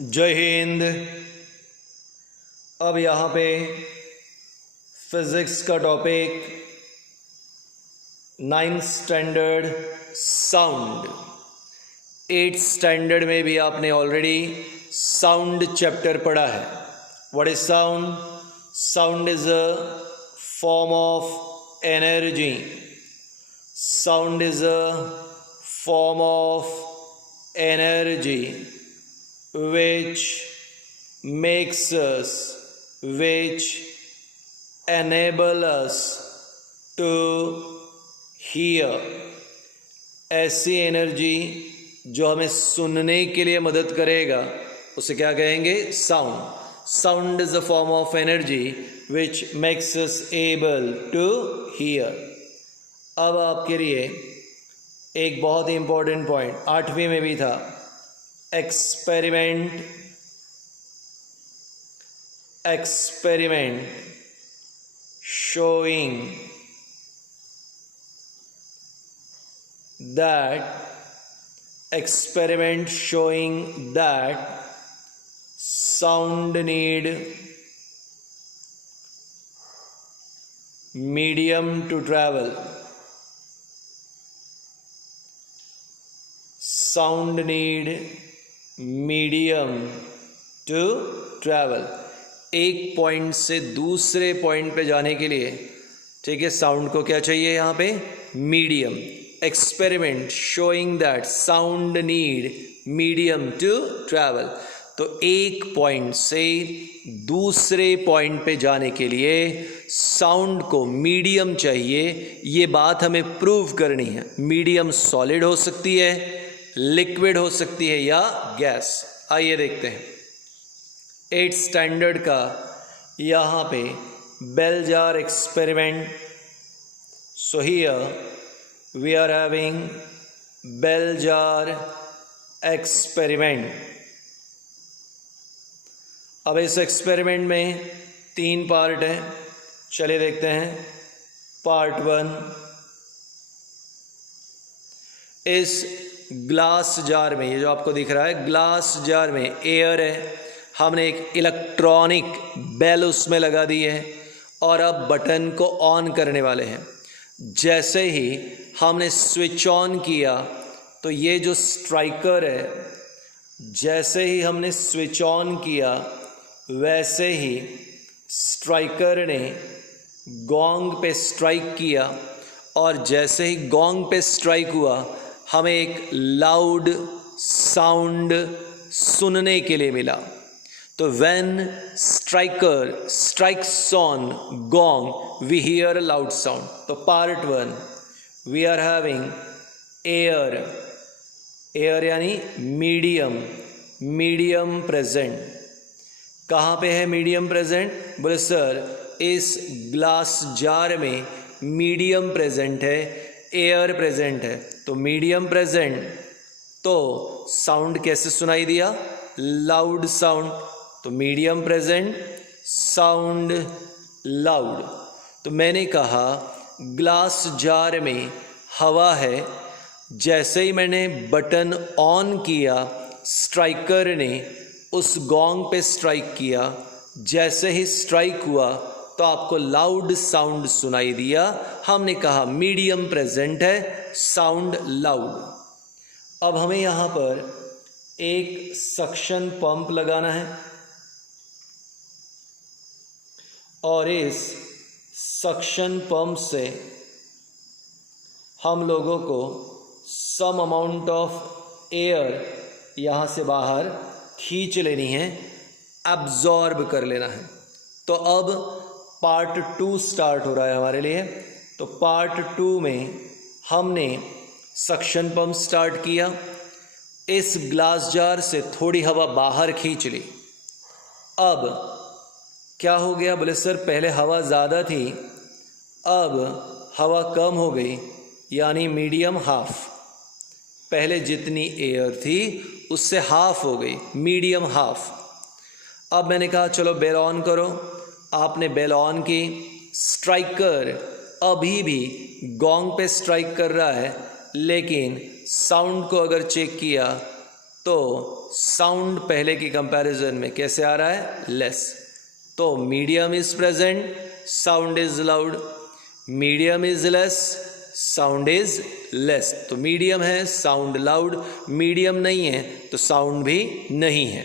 जय हिंद। अब यहाँ पे फिज़िक्स का topic 9th standard sound. 8th standard में भी आपने ऑलरेडी साउंड चैप्टर पढ़ा है। What is sound? Sound is a form of energy. Sound is a form of energy which makes us, which enable us to hear। ऐसी energy जो हमें सुनने के लिए मदद करेगा उसे क्या कहेंगे? Sound. Sound is a form of energy which makes us able to hear। अब आपके लिए एक बहुत ही इंपॉर्टेंट पॉइंट 8वीं में भी था, experiment showing that sound need medium to travel। sound need medium to travel. एक पॉइंट से दूसरे पॉइंट पे जाने के लिए, ठीक है, साउंड को क्या चाहिए यहाँ पे? Medium. Experiment showing that sound need medium to travel. तो एक पॉइंट से दूसरे पॉइंट पे जाने के लिए साउंड को मीडियम चाहिए। ये बात हमें प्रूव करनी है। मीडियम सॉलिड हो सकती है, लिक्विड हो सकती है या गैस। आइए देखते हैं 8th स्टैंडर्ड का यहाँ पे bell jar experiment. So here we are having bell jar experiment. अब इस एक्सपेरिमेंट में 3 पार्ट हैं, चलिए देखते हैं। पार्ट 1, इस ग्लास जार में, ये जो आपको दिख रहा है ग्लास जार में एयर है। हमने एक इलेक्ट्रॉनिक बेल उसमें लगा दी है और अब बटन को ऑन करने वाले हैं। जैसे ही हमने स्विच ऑन किया तो ये जो स्ट्राइकर है, जैसे ही हमने स्विच ऑन किया वैसे ही स्ट्राइकर ने गोंग पे स्ट्राइक किया और जैसे ही गोंग पे स्ट्राइक हुआ हमें एक लाउड साउंड सुनने के लिए मिला। तो when striker strikes on gong we hear a loud sound. तो part 1 we are having air. Air यानी मीडियम। Medium present. कहाँ पे है मीडियम प्रेजेंट? बोले सर इस ग्लास जार में मीडियम प्रेजेंट है, एयर प्रेजेंट है। तो मीडियम प्रेजेंट, तो साउंड कैसे सुनाई दिया? Loud sound. तो मीडियम प्रेजेंट, साउंड लाउड। तो मैंने कहा ग्लास जार में हवा है। जैसे ही मैंने बटन ऑन किया स्ट्राइकर ने उस गोंग पे स्ट्राइक किया। जैसे ही स्ट्राइक हुआ तो आपको लाउड साउंड सुनाई दिया। हमने कहा मीडियम प्रेजेंट है, साउंड लाउड। अब हमें यहाँ पर एक सक्शन पंप लगाना है और इस सक्शन पंप से हम लोगों को सम अमाउंट ऑफ एयर यहाँ से बाहर खींच लेनी है, एब्जॉर्ब कर लेना है। तो अब पार्ट 2 स्टार्ट हो रहा है हमारे लिए। तो पार्ट 2 में हमने सक्शन पंप स्टार्ट किया। इस ग्लास जार से थोड़ी हवा बाहर खींच ली। अब क्या हो गया? बोले सर पहले हवा ज़्यादा थी, अब हवा कम हो गई, यानी मीडियम हाफ। पहले जितनी एयर थी उससे हाफ हो गई, मीडियम हाफ। अब मैंने कहा चलो बेल ऑन करो। आपने बेल ऑन की। स्ट्राइकर अभी भी गोंग पे स्ट्राइक कर रहा है, लेकिन साउंड को अगर चेक किया तो साउंड पहले की कंपैरिजन में कैसे आ रहा है, लेस। तो medium is present, sound is loud, medium is less, sound is less. तो मीडियम है, साउंड लाउड, मीडियम नहीं है तो साउंड भी नहीं है।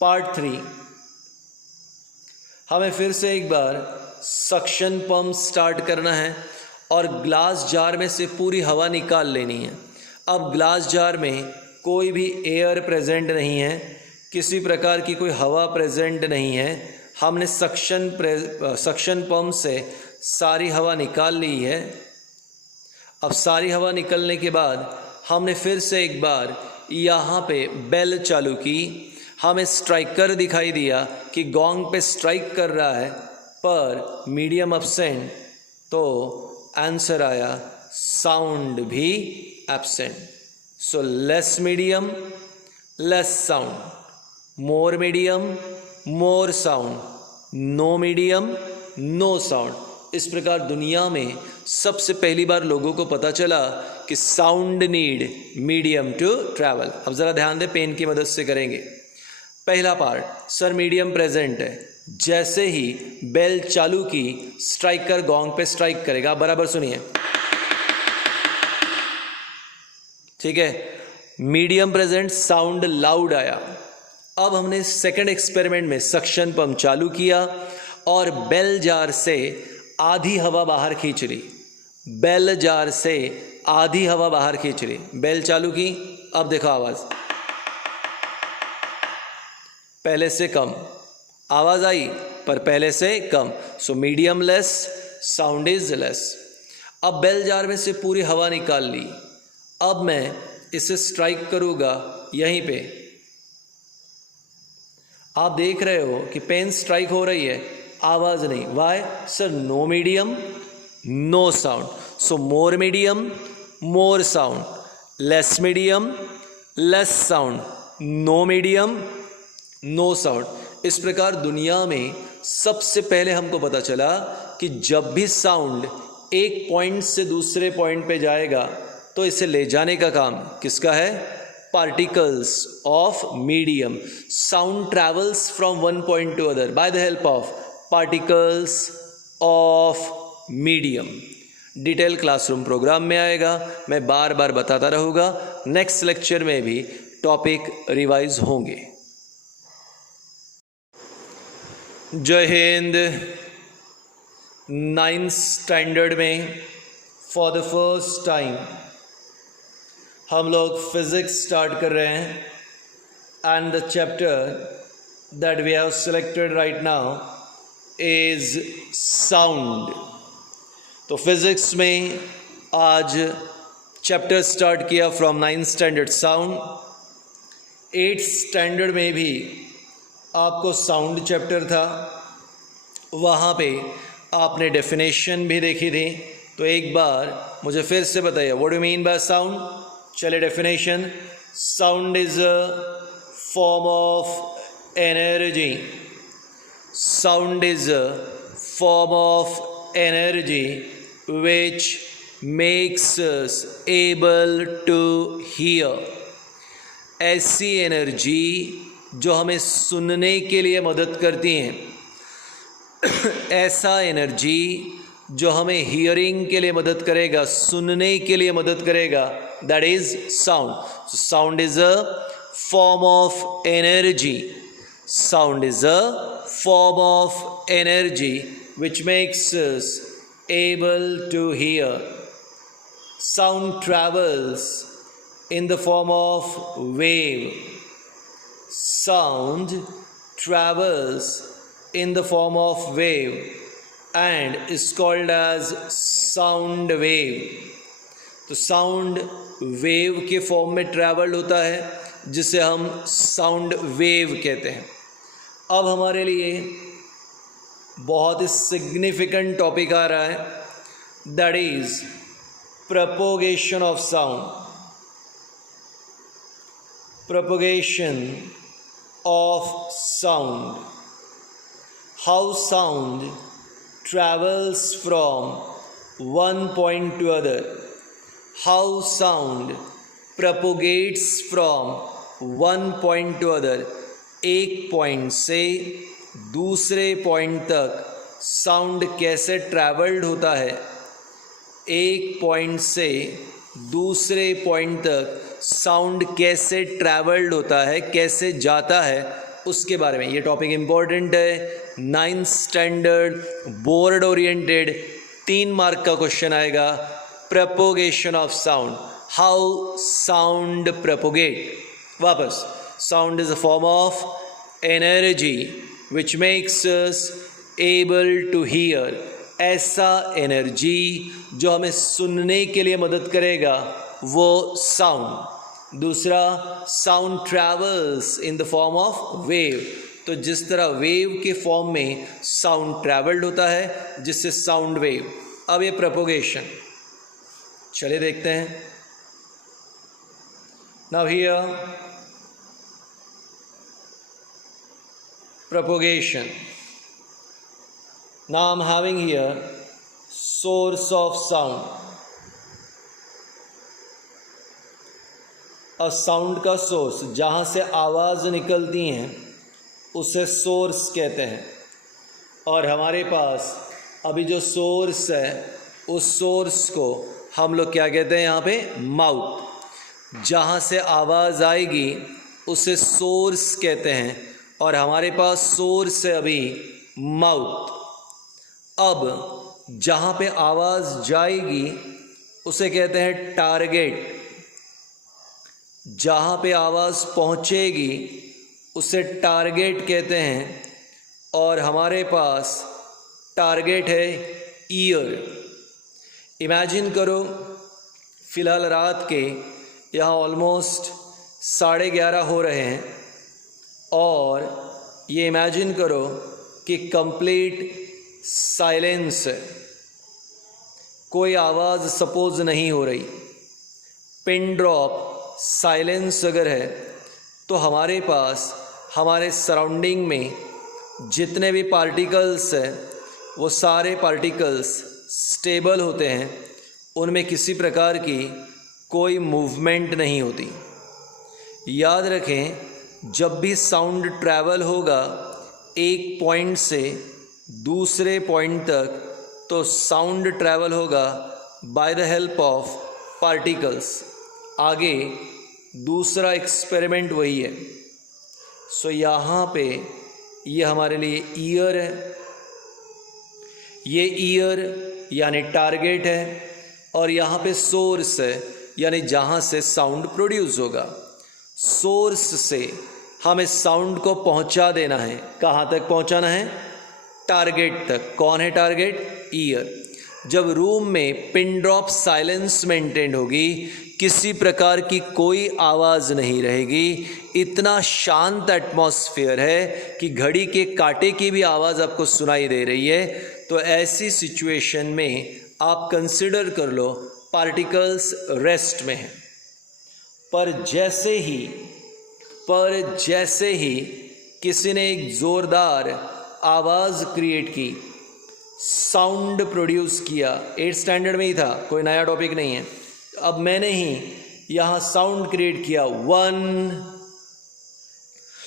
पार्ट 3, हमें फिर से एक बार सक्शन पंप स्टार्ट करना है और ग्लास जार में से पूरी हवा निकाल लेनी है। अब ग्लास जार में कोई भी एयर प्रेजेंट नहीं है, किसी प्रकार की कोई हवा प्रेजेंट नहीं है। हमने सक्शन पंप से सारी हवा निकाल ली है। अब सारी हवा निकलने के बाद हमने फिर से एक बार यहाँ पे बेल चालू की। हमें स्ट्राइकर दिखाई दिया कि गोंग पे स्ट्राइक कर रहा है पर मीडियम एब्सेंट, तो आंसर आया साउंड भी absent. So less medium, less sound, more medium, more sound, no medium, no sound. इस प्रकार दुनिया में सबसे पहली बार लोगों को पता चला कि sound need medium to travel. अब ज़रा ध्यान दें, पेन की मदद से करेंगे। पहला पार्ट, सर मीडियम प्रेजेंट है, जैसे ही बेल चालू की स्ट्राइकर गोंग पे स्ट्राइक करेगा। बराबर सुनिए, ठीक है। मीडियम प्रेजेंट, साउंड लाउड आया। अब हमने सेकंड एक्सपेरिमेंट में सक्शन पंप चालू किया और बेल जार से आधी हवा बाहर खींच ली। बेल जार से आधी हवा बाहर खींच ली, बेल चालू की। अब देखो आवाज पहले से कम, आवाज आई पर पहले से कम। So medium less, sound is less. अब बेल जार में से पूरी हवा निकाल ली। अब मैं इसे स्ट्राइक करूंगा यहीं पे। आप देख रहे हो कि पेन स्ट्राइक हो रही है, आवाज नहीं। Why sir? No medium, no sound. So more medium, more sound, less medium, less sound, no medium, no sound. इस प्रकार दुनिया में सबसे पहले हमको पता चला कि जब भी साउंड एक पॉइंट से दूसरे पॉइंट पे जाएगा तो इसे ले जाने का काम किसका है? Particles of medium. Sound travels from one point to other by the help of particles of medium. Detail classroom programme में आएगा, मैं बार बार बताता रहूँगा। नेक्स्ट लेक्चर में भी टॉपिक रिवाइज होंगे। जय हिंद। 9th स्टैंडर्ड में फॉर द फर्स्ट टाइम हम लोग फिजिक्स स्टार्ट कर रहे हैं and the chapter that we have selected right now is sound. तो फिजिक्स में आज चैप्टर स्टार्ट किया from 9th standard sound. 8th standard में भी आपको साउंड चैप्टर था, वहाँ पे आपने डेफिनेशन भी देखी थी। तो एक बार मुझे फिर से बताइए, what do you mean by sound? चलिए definition. Sound is a form of energy. Sound is a form of energy which makes us able to hear। ऐसी एनर्जी जो हमें सुनने के लिए मदद करती हैं। ऐसा एनर्जी जो हमें हियरिंग के लिए मदद करेगा, सुनने के लिए मदद करेगा, that is sound. Sound is a form of energy. Sound is a form of energy which makes us able to hear। Sound travels in the form of wave। Sound travels in the form of wave and is called as sound wave। तो sound wave के form में travel होता है, जिसे हम sound wave कहते हैं। अब हमारे लिए बहुत ही सिग्निफिकेंट टॉपिक आ रहा है, that is propagation of sound. Propagation of sound, how sound travels from one point to other, how sound propagates from one point to other, एक पॉइंट से दूसरे पॉइंट तक साउंड कैसे ट्रैवल्ड होता है, एक पॉइंट से दूसरे पॉइंट तक साउंड कैसे ट्रैवल्ड होता है, कैसे जाता है, उसके बारे में। ये टॉपिक इम्पॉर्टेंट है, 9th standard board oriented 3 mark का क्वेश्चन आएगा। Propagation of sound, how sound propagate. वापस, sound is a form of energy which makes us able to hear. ऐसा एनर्जी जो हमें सुनने के लिए मदद करेगा वो साउंड। दूसरा, sound travels in the form of wave. तो जिस तरह वेव के फॉर्म में साउंड ट्रैवल्ड होता है, जिससे साउंड वेव। अब ये प्रोपोगेशन, चलिए देखते हैं। Now here propagation. Now I'm having here source of sound. Sound का सोर्स, जहाँ से आवाज़ निकलती हैं उसे सोर्स कहते हैं। और हमारे पास अभी जो सोर्स है, उस सोर्स को हम लोग क्या कहते हैं यहाँ पे, माउथ। जहाँ से आवाज़ आएगी उसे सोर्स कहते हैं, और हमारे पास सोर्स है अभी माउथ। अब जहाँ पे आवाज़ जाएगी उसे कहते हैं टारगेट। जहाँ पे आवाज़ पहुँचेगी उसे टारगेट कहते हैं, और हमारे पास टारगेट है ईयर। इमेजिन करो, फ़िलहाल रात के यहाँ ऑलमोस्ट 11:30 हो रहे हैं, और ये इमेजिन करो कि कंप्लीट साइलेंस है, कोई आवाज़ सपोज नहीं हो रही। पिन ड्रॉप साइलेंस अगर है तो हमारे पास हमारे सराउंडिंग में जितने भी पार्टिकल्स हैं वो सारे पार्टिकल्स स्टेबल होते हैं, उनमें किसी प्रकार की कोई मूवमेंट नहीं होती। याद रखें, जब भी साउंड ट्रैवल होगा एक पॉइंट से दूसरे पॉइंट तक, तो साउंड ट्रैवल होगा bye the help of particles. आगे दूसरा एक्सपेरिमेंट वही है। सो यहाँ पे ये हमारे लिए ईयर है, ये ईयर यानी टारगेट है, और यहाँ पे सोर्स है यानी जहाँ से साउंड प्रोड्यूस होगा। सोर्स से हमें साउंड को पहुँचा देना है। कहाँ तक पहुँचाना है? टारगेट तक। कौन है टारगेट? ईयर। जब रूम में पिन ड्रॉप साइलेंस मेंटेन होगी, किसी प्रकार की कोई आवाज़ नहीं रहेगी, इतना शांत एटमॉस्फेयर है कि घड़ी के कांटे की भी आवाज़ आपको सुनाई दे रही है, तो ऐसी सिचुएशन में आप कंसिडर कर लो पार्टिकल्स रेस्ट में हैं। पर जैसे ही किसी ने एक ज़ोरदार आवाज़ क्रिएट की, साउंड प्रोड्यूस किया, 8th स्टैंडर्ड में ही था, कोई नया टॉपिक नहीं है। अब मैंने ही यहाँ साउंड क्रिएट किया 1,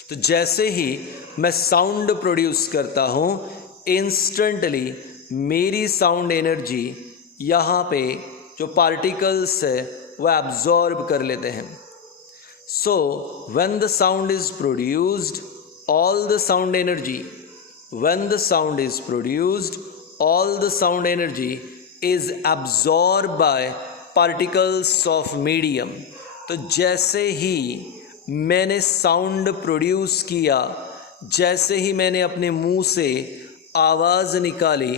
तो जैसे ही मैं साउंड प्रोड्यूस करता हूँ, इंस्टेंटली मेरी साउंड एनर्जी यहाँ पे जो पार्टिकल्स है वो एब्जॉर्ब कर लेते हैं। So when the sound is produced, all the sound energy is absorbed by particles of medium। तो जैसे ही मैंने साउंड प्रोड्यूस किया, जैसे ही मैंने अपने मुंह से आवाज़ निकाली,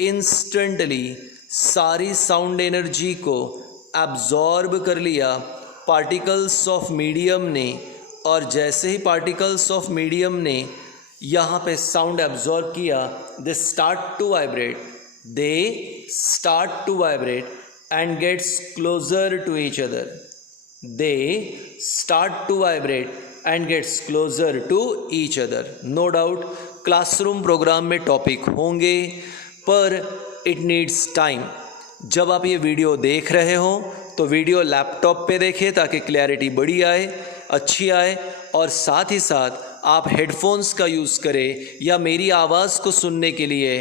इंस्टेंटली सारी साउंड एनर्जी को एब्जॉर्ब कर लिया पार्टिकल्स ऑफ मीडियम ने। और जैसे ही पार्टिकल्स ऑफ मीडियम ने यहाँ पे साउंड एब्जॉर्ब किया, they start to vibrate and gets closer to each other. No doubt classroom programme में टॉपिक होंगे, पर इट नीड्स टाइम। जब आप ये वीडियो देख रहे हो तो वीडियो लैपटॉप पे देखें ताकि क्लैरिटी बड़ी आए। अच्छी आए, और साथ ही साथ आप हेडफोन्स का यूज़ करें या मेरी आवाज़ को सुनने के लिए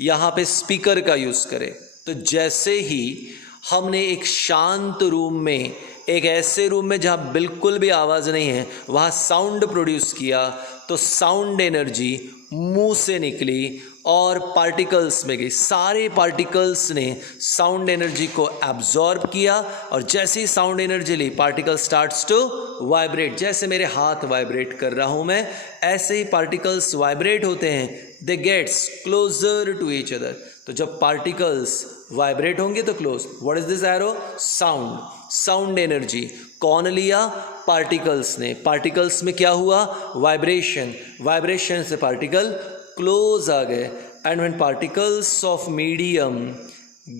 यहाँ पे स्पीकर का यूज़ करें। तो जैसे ही हमने एक शांत रूम में, एक ऐसे रूम में जहाँ बिल्कुल भी आवाज़ नहीं है, वहाँ साउंड प्रोड्यूस किया, तो साउंड एनर्जी मुंह से निकली और पार्टिकल्स में गई। सारे पार्टिकल्स ने साउंड एनर्जी को एब्जॉर्ब किया, और जैसे ही साउंड एनर्जी ली, पार्टिकल स्टार्ट्स टू वाइब्रेट। जैसे मेरे हाथ वाइब्रेट कर रहा हूँ मैं, ऐसे ही पार्टिकल्स वाइब्रेट होते हैं, they gets closer to each other. तो जब पार्टिकल्स वाइब्रेट होंगे तो close. What is this arrow? Sound, sound energy. कौन लिया? पार्टिकल्स ने। पार्टिकल्स में क्या हुआ? वाइब्रेशन, वाइब्रेशन से पार्टिकल क्लोज आ गए। And when particles of medium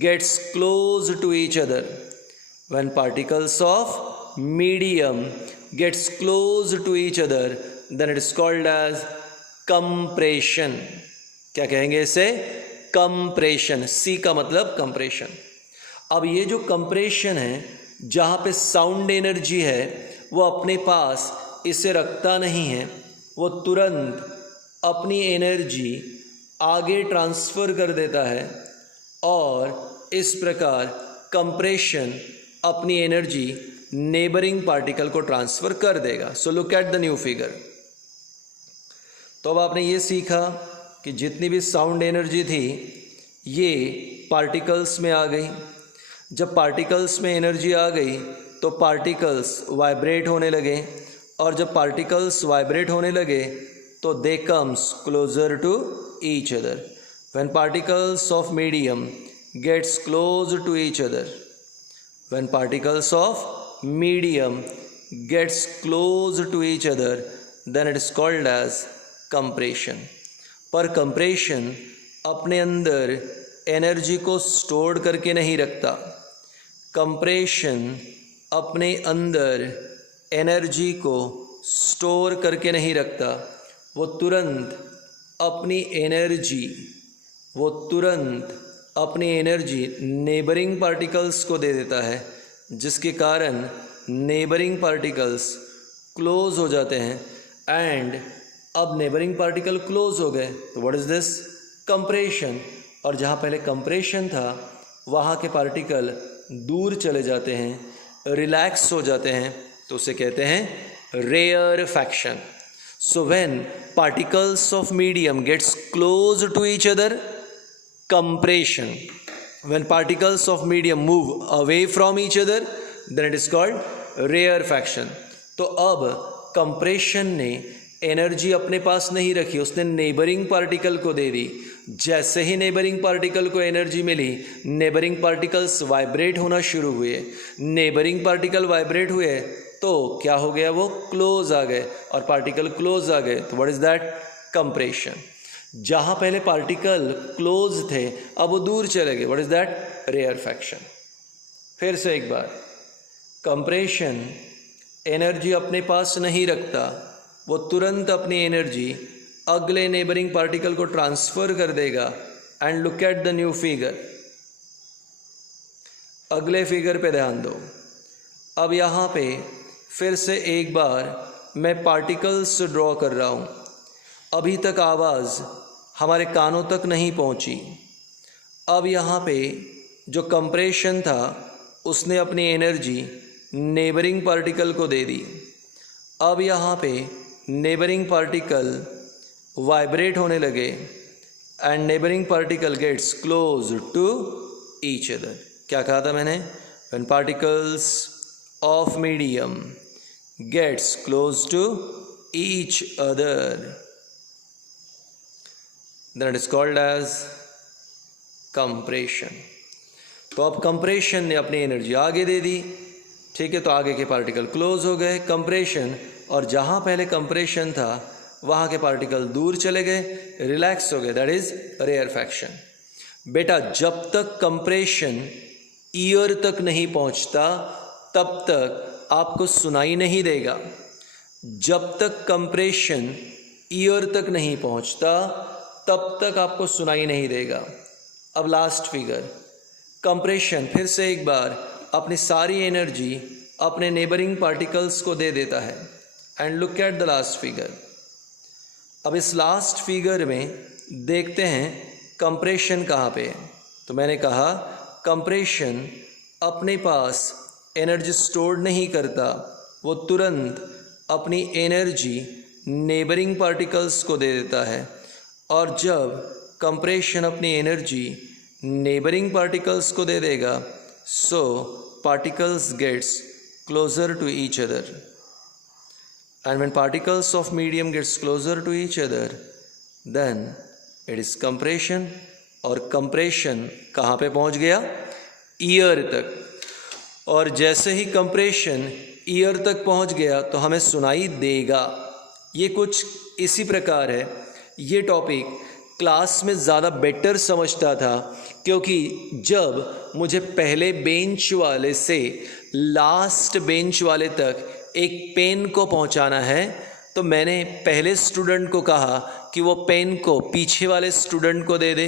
gets close to each other, when particles of medium gets close to each other, then it is called as compression. क्या कहेंगे इसे? कंप्रेशन। सी का मतलब कंप्रेशन। अब ये जो कंप्रेशन है, जहाँ पे साउंड एनर्जी है, वो अपने पास इसे रखता नहीं है, वो तुरंत अपनी एनर्जी आगे ट्रांसफ़र कर देता है, और इस प्रकार कंप्रेशन अपनी एनर्जी नेबरिंग पार्टिकल को ट्रांसफ़र कर देगा। So look at the new figure. तो अब आपने ये सीखा कि जितनी भी साउंड एनर्जी थी ये पार्टिकल्स में आ गई। जब पार्टिकल्स में एनर्जी आ गई तो पार्टिकल्स वाइब्रेट होने लगे, और जब पार्टिकल्स वाइब्रेट होने लगे तो they comes closer to each other. When particles of medium gets close to each other, when particles of medium gets close to each other, then it is called as compression. पर compression अपने अंदर energy को store करके नहीं रखता। Compression अपने अंदर energy को स्टोर करके नहीं रखता। वो तुरंत अपनी एनर्जी नेबरिंग पार्टिकल्स को दे देता है, जिसके कारण नेबरिंग पार्टिकल्स क्लोज हो जाते हैं। एंड अब नेबरिंग पार्टिकल क्लोज हो गए तो व्हाट इज़ दिस? कंप्रेशन। और जहाँ पहले कंप्रेशन था वहाँ के पार्टिकल दूर चले जाते हैं, रिलैक्स हो जाते हैं, तो उसे कहते हैं rarefaction. So when particles of medium gets close to each other, compression. When particles of medium move away from each other, then it is called rarefaction. तो अब कंप्रेशन ने एनर्जी अपने पास नहीं रखी, उसने नेबरिंग पार्टिकल को दे दी। जैसे ही नेबरिंग पार्टिकल को एनर्जी मिली, नेबरिंग पार्टिकल्स वाइब्रेट होना शुरू हुए। नेबरिंग पार्टिकल वाइब्रेट हुए तो क्या हो गया? वो क्लोज आ गए, और पार्टिकल क्लोज आ गए तो व्हाट इज दैट? कंप्रेशन। जहाँ पहले पार्टिकल क्लोज थे अब वो दूर चले गए, व्हाट इज दैट? रेयरफैक्शन। फिर से एक बार, कंप्रेशन एनर्जी अपने पास नहीं रखता, वो तुरंत अपनी एनर्जी अगले नेबरिंग पार्टिकल को ट्रांसफ़र कर देगा। And look at the new figure. अगले फिगर पे ध्यान दो। अब यहाँ पे फिर से एक बार मैं पार्टिकल्स ड्रॉ कर रहा हूँ। अभी तक आवाज़ हमारे कानों तक नहीं पहुँची। अब यहाँ पे जो कंप्रेशन था उसने अपनी एनर्जी नेबरिंग पार्टिकल को दे दी। अब यहाँ पे नेबरिंग पार्टिकल वाइब्रेट होने लगे, and neighbouring particle gets close to each other. क्या कहा था मैंने? When particles of medium gets close to each other, then it is called as compression. तो अब कंप्रेशन ने अपनी एनर्जी आगे दे दी, ठीक है, तो आगे के पार्टिकल क्लोज हो गए। कंप्रेशन, और जहाँ पहले कंप्रेशन था वहाँ के पार्टिकल दूर चले गए, रिलैक्स हो गए, दैट इज रेयरफैक्शन। बेटा जब तक कंप्रेशन ईयर तक नहीं पहुँचता तब तक आपको सुनाई नहीं देगा। जब तक कंप्रेशन ईयर तक नहीं पहुँचता तब तक आपको सुनाई नहीं देगा। अब लास्ट फिगर, कंप्रेशन फिर से एक बार अपनी सारी एनर्जी अपने नेबरिंग पार्टिकल्स को दे देता है। And look at the last figure. अब इस लास्ट फिगर में देखते हैं कंप्रेशन कहाँ पे है। तो मैंने कहा कंप्रेशन अपने पास एनर्जी स्टोर नहीं करता, वो तुरंत अपनी एनर्जी नेबरिंग पार्टिकल्स को दे देता है। और जब कंप्रेशन अपनी एनर्जी नेबरिंग पार्टिकल्स को दे देगा, so particles gets closer to each other, and when particles of medium gets closer to each other then it is compression. और कंप्रेशन कहाँ पे पहुँच गया? ईयर तक। और जैसे ही कंप्रेशन ईयर तक पहुँच गया तो हमें सुनाई देगा। ये कुछ इसी प्रकार है। ये टॉपिक क्लास में ज़्यादा बेटर समझता था, क्योंकि जब मुझे पहले बेंच वाले से लास्ट बेंच वाले तक एक पेन को पहुंचाना है, तो मैंने पहले स्टूडेंट को कहा कि वो पेन को पीछे वाले स्टूडेंट को दे दे,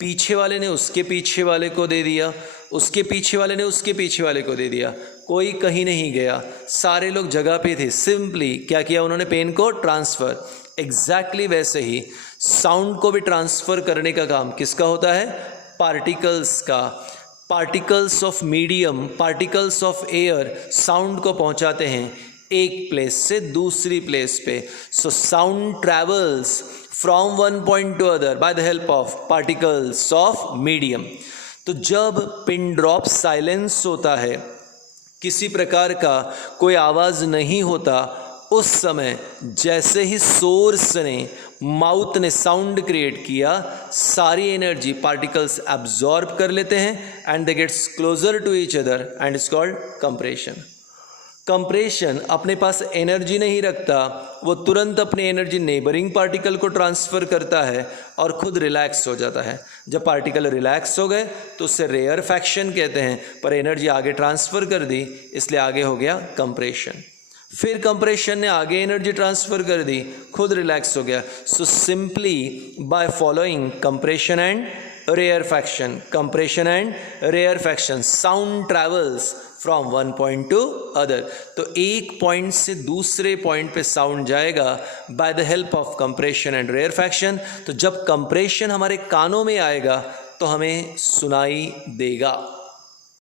पीछे वाले ने उसके पीछे वाले को दे दिया, उसके पीछे वाले ने उसके पीछे वाले को दे दिया। कोई कहीं नहीं गया, सारे लोग जगह पे थे। सिंपली क्या किया उन्होंने? पेन को ट्रांसफ़र। एग्जैक्टली वैसे ही साउंड को भी ट्रांसफ़र करने का काम किसका होता है? पार्टिकल्स का। Particles of medium, particles of air sound को पहुंचाते हैं एक प्लेस से दूसरी प्लेस पे। So sound travels from one point to other by the help of particles of medium. तो जब पिन ड्रॉप साइलेंस होता है, किसी प्रकार का कोई आवाज़ नहीं होता, उस समय जैसे ही सोर्स ने, माउथ ने साउंड क्रिएट किया, सारी एनर्जी पार्टिकल्स एब्जॉर्ब कर लेते हैं and they gets closer to each other and it's called compression. Compression अपने पास एनर्जी नहीं रखता, वो तुरंत अपनी एनर्जी नेबरिंग पार्टिकल को ट्रांसफ़र करता है और खुद रिलैक्स हो जाता है। जब पार्टिकल रिलैक्स हो गए तो उससे रेयरफैक्शन कहते हैं, पर एनर्जी आगे ट्रांसफ़र कर दी, इसलिए आगे हो गया कंप्रेशन। फिर कंप्रेशन ने आगे एनर्जी ट्रांसफ़र कर दी, खुद रिलैक्स हो गया। So simply by following compression and rarefaction, compression and rarefaction, sound travels from one point to other. तो एक पॉइंट से दूसरे पॉइंट पे साउंड जाएगा bye the help of compression and rarefaction. तो जब कंप्रेशन हमारे कानों में आएगा तो हमें सुनाई देगा।